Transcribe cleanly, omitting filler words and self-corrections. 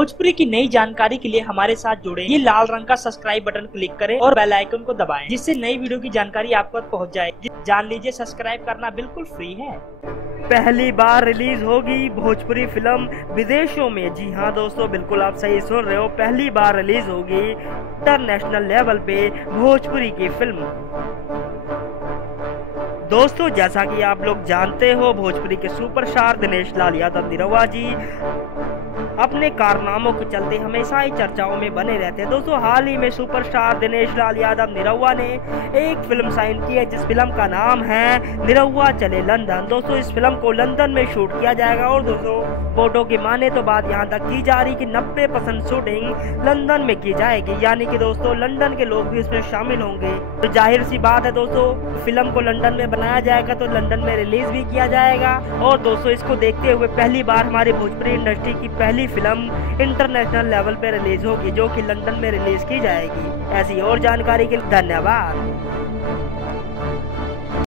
भोजपुरी की नई जानकारी के लिए हमारे साथ जुड़े। ये लाल रंग का सब्सक्राइब बटन क्लिक करें और बेल आइकन को दबाएं, जिससे नई वीडियो की जानकारी आप तक पहुंच जाए। जान लीजिए, सब्सक्राइब करना बिल्कुल फ्री है। पहली बार रिलीज होगी भोजपुरी फिल्म विदेशों में। जी हाँ दोस्तों, बिल्कुल आप सही सुन रहे हो, पहली बार रिलीज होगी इंटरनेशनल लेवल पे भोजपुरी की फिल्म। दोस्तों, जैसा कि आप लोग जानते हो, भोजपुरी के सुपरस्टार दिनेश लाल यादव निरहुआ जी अपने कारनामों के चलते हमेशा ही चर्चाओं में बने रहते हैं। दोस्तों, हाल ही में सुपरस्टार दिनेश लाल यादव निरहुआ ने एक फिल्म साइन की है, जिस फिल्म का नाम है निरहुआ चले लंदन। दोस्तों, इस फिल्म को लंदन में शूट किया जाएगा और दोस्तों फोटो की माने तो बात यहाँ तक की जा रही कि 90% शूटिंग लंदन में की जाएगी, यानी कि दोस्तों लंदन के लोग भी इसमें शामिल होंगे। तो जाहिर सी बात है दोस्तों, फिल्म को लंदन में बनाया जाएगा तो लंदन में रिलीज भी किया जाएगा। और दोस्तों, इसको देखते हुए पहली बार हमारी भोजपुरी इंडस्ट्री की पहली फिल्म इंटरनेशनल लेवल पे रिलीज होगी, जो कि लंदन में रिलीज की जाएगी। ऐसी और जानकारी के लिए धन्यवाद।